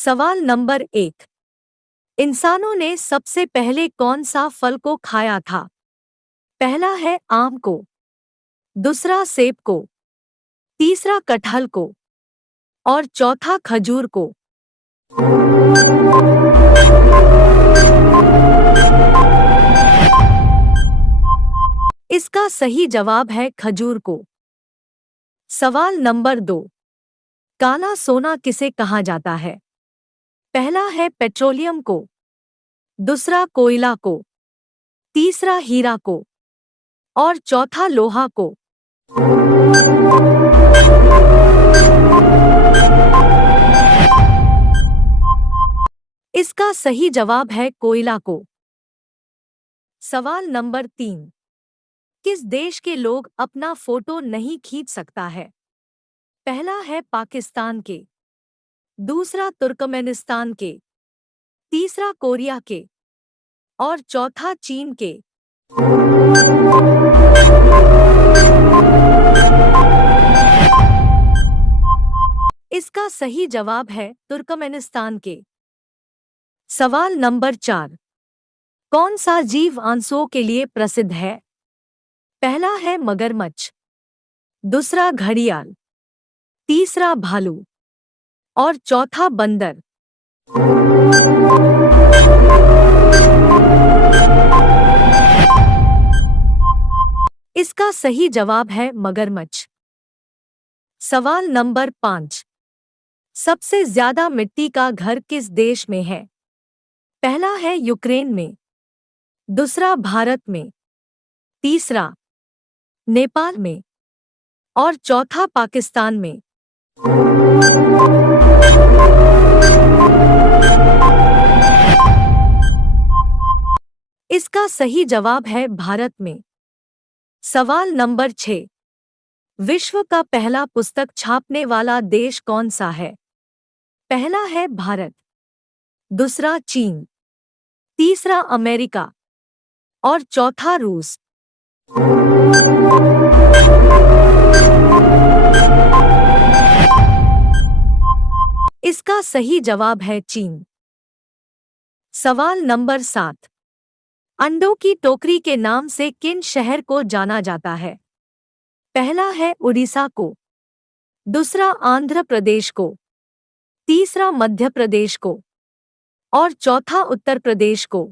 सवाल नंबर 1। इंसानों ने सबसे पहले कौन सा फल को खाया था? पहला है आम को, दूसरा सेब को, तीसरा कटहल को और चौथा खजूर को। इसका सही जवाब है खजूर को। सवाल नंबर 2। काला सोना किसे कहा जाता है? पहला है पेट्रोलियम को, दूसरा कोयला को, तीसरा हीरा को और चौथा लोहा को। इसका सही जवाब है कोयला को। सवाल नंबर 3। किस देश के लोग अपना फोटो नहीं खींच सकता है? पहला है पाकिस्तान के, दूसरा तुर्कमेनिस्तान के, तीसरा कोरिया के और चौथा चीन के। इसका सही जवाब है तुर्कमेनिस्तान के। सवाल नंबर 4। कौन सा जीव आंसुओं के लिए प्रसिद्ध है? पहला है मगरमच्छ, दूसरा घड़ियाल, तीसरा भालू और चौथा बंदर। इसका सही जवाब है मगरमच्छ। सवाल नंबर 5। सबसे ज्यादा मिट्टी का घर किस देश में है? पहला है यूक्रेन में, दूसरा भारत में, तीसरा नेपाल में और चौथा पाकिस्तान में। इसका सही जवाब है भारत में। सवाल नंबर 6। विश्व का पहला पुस्तक छापने वाला देश कौन सा है? पहला है भारत, दूसरा चीन, तीसरा अमेरिका और चौथा रूस। इसका सही जवाब है चीन। सवाल नंबर 7। अंडों की टोकरी के नाम से किन शहर को जाना जाता है? पहला है उड़ीसा को, दूसरा आंध्र प्रदेश को, तीसरा मध्य प्रदेश को और चौथा उत्तर प्रदेश को।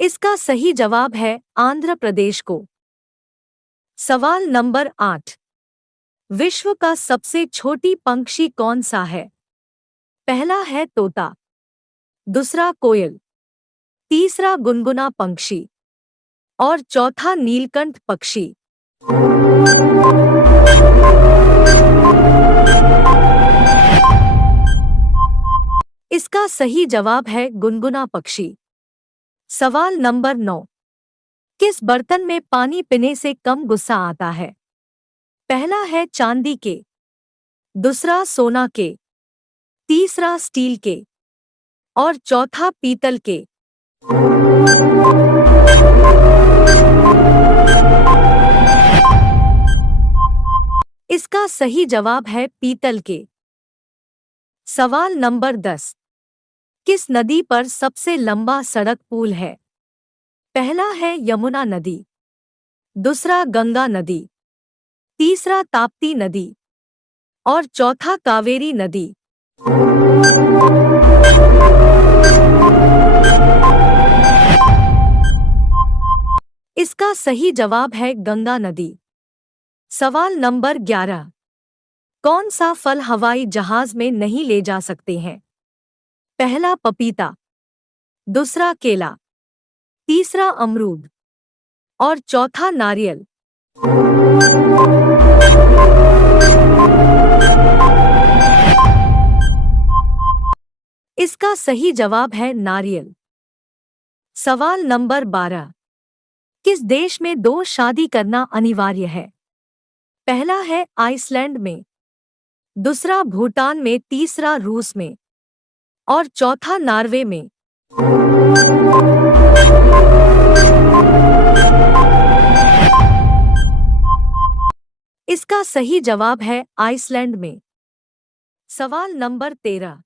इसका सही जवाब है आंध्र प्रदेश को। सवाल नंबर 8। विश्व का सबसे छोटी पंछी कौन सा है? पहला है तोता, दूसरा कोयल, तीसरा गुनगुना पंछी और चौथा नीलकंठ पक्षी। इसका सही जवाब है गुनगुना पक्षी। सवाल नंबर 9। किस बर्तन में पानी पीने से कम गुस्सा आता है? पहला है चांदी के, दूसरा सोना के, तीसरा स्टील के और चौथा पीतल के। इसका सही जवाब है पीतल के। सवाल नंबर 10। किस नदी पर सबसे लंबा सड़क पुल है? पहला है यमुना नदी, दूसरा गंगा नदी, तीसरा ताप्ती नदी और चौथा कावेरी नदी। इसका सही जवाब है गंगा नदी। सवाल नंबर 11। कौन सा फल हवाई जहाज में नहीं ले जा सकते हैं? पहला पपीता, दूसरा केला, तीसरा अमरूद और चौथा नारियल। इसका सही जवाब है नारियल। सवाल नंबर 12। किस देश में 2 शादी करना अनिवार्य है? पहला है आइसलैंड में, दूसरा भूटान में, तीसरा रूस में और चौथा नॉर्वे में। इसका सही जवाब है आइसलैंड में। सवाल नंबर 13।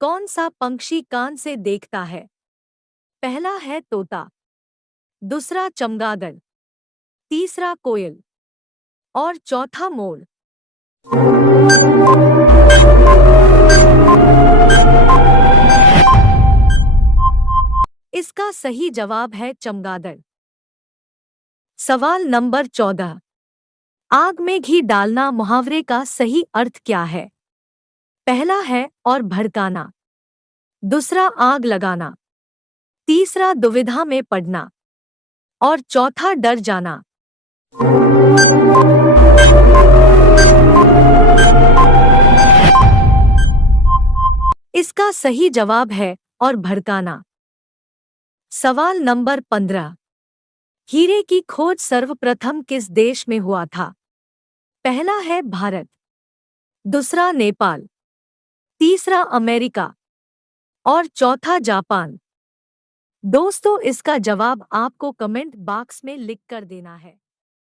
कौन सा पंक्षी कान से देखता है? पहला है तोता, दूसरा चमगादड़, तीसरा कोयल और चौथा मोर। इसका सही जवाब है चमगादड़। सवाल नंबर 14। आग में घी डालना मुहावरे का सही अर्थ क्या है? पहला है और भड़काना, दूसरा आग लगाना, तीसरा दुविधा में पड़ना और चौथा डर जाना। इसका सही जवाब है और भड़काना। सवाल नंबर 15। हीरे की खोज सर्वप्रथम किस देश में हुआ था? पहला है भारत, दूसरा नेपाल, तीसरा अमेरिका और चौथा जापान। दोस्तों, इसका जवाब आपको कमेंट बॉक्स में लिख कर देना है।